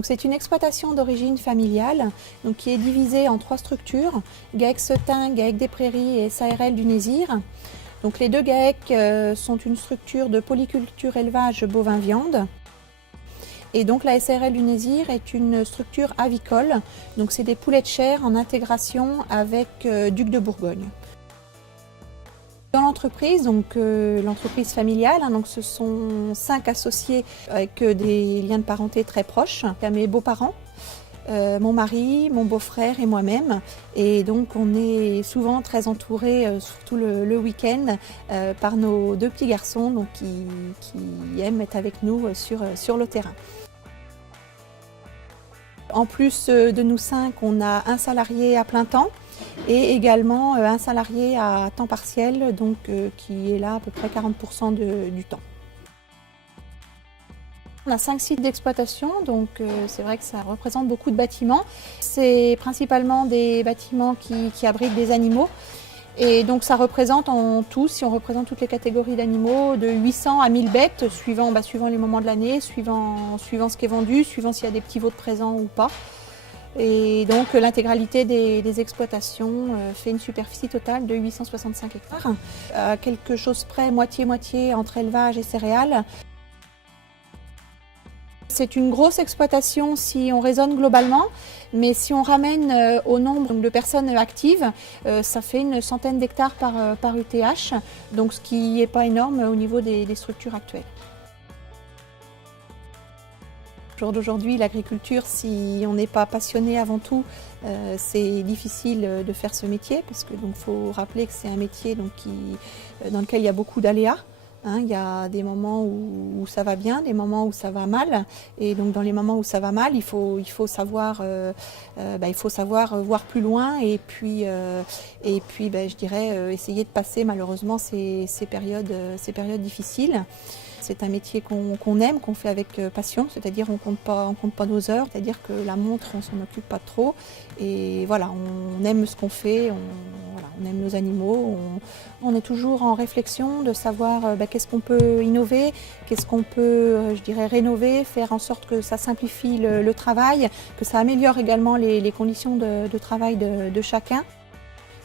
Donc c'est une exploitation d'origine familiale donc qui est divisée en 3 structures, GAEC-Setain, GAEC des Prairies et SARL du Nésir. Donc les 2 GAEC sont une structure de polyculture élevage bovin-viande. Et donc la SARL du Nésir est une structure avicole, donc c'est des poulets de chair en intégration avec Duc de Bourgogne. Dans l'entreprise, donc l'entreprise familiale, donc ce sont 5 associés avec des liens de parenté très proches. Il y a mes beaux-parents, mon mari, mon beau-frère et moi-même. Et donc on est souvent très entourés, surtout le week-end, par nos 2 petits garçons donc, qui aiment être avec nous sur le terrain. En plus de nous 5, on a un salarié à plein temps et également un salarié à temps partiel donc, qui est là à peu près 40% du temps. On a 5 sites d'exploitation, donc c'est vrai que ça représente beaucoup de bâtiments. C'est principalement des bâtiments qui abritent des animaux. Et donc ça représente en tout, si on représente toutes les catégories d'animaux, de 800 à 1000 bêtes, suivant les moments de l'année, suivant ce qui est vendu, suivant s'il y a des petits veaux de présents ou pas. Et donc l'intégralité des exploitations fait une superficie totale de 865 hectares. À quelque chose près, moitié-moitié entre élevage et céréales. C'est une grosse exploitation si on raisonne globalement, mais si on ramène au nombre de personnes actives, ça fait une centaine d'hectares par UTH, donc ce qui n'est pas énorme au niveau des structures actuelles. Au jour d'aujourd'hui, l'agriculture, si on n'est pas passionné avant tout, c'est difficile de faire ce métier, parce que donc faut rappeler que c'est un métier donc, dans lequel il y a beaucoup d'aléas. Il y a des moments où ça va bien, des moments où ça va mal, et donc dans les moments où ça va mal, il faut savoir voir plus loin et puis je dirais essayer de passer malheureusement ces périodes difficiles. C'est un métier qu'on aime, qu'on fait avec passion, c'est-à-dire on compte pas nos heures, c'est-à-dire que la montre on s'en occupe pas trop et voilà, on aime ce qu'on fait, on aime nos animaux, on est toujours en réflexion de savoir qu'est-ce qu'on peut innover, qu'est-ce qu'on peut je dirais rénover, faire en sorte que ça simplifie le travail, que ça améliore également les conditions de travail de chacun.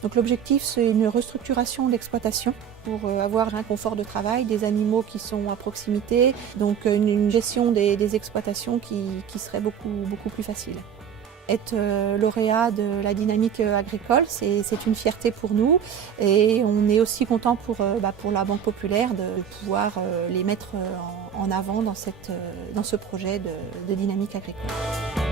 Donc l'objectif, c'est une restructuration de l'exploitation pour avoir un confort de travail, des animaux qui sont à proximité, donc une gestion des exploitations qui serait beaucoup plus facile. Être lauréat de la dynamique agricole, c'est une fierté pour nous et on est aussi content pour la Banque Populaire de pouvoir les mettre en avant dans ce projet de dynamique agricole.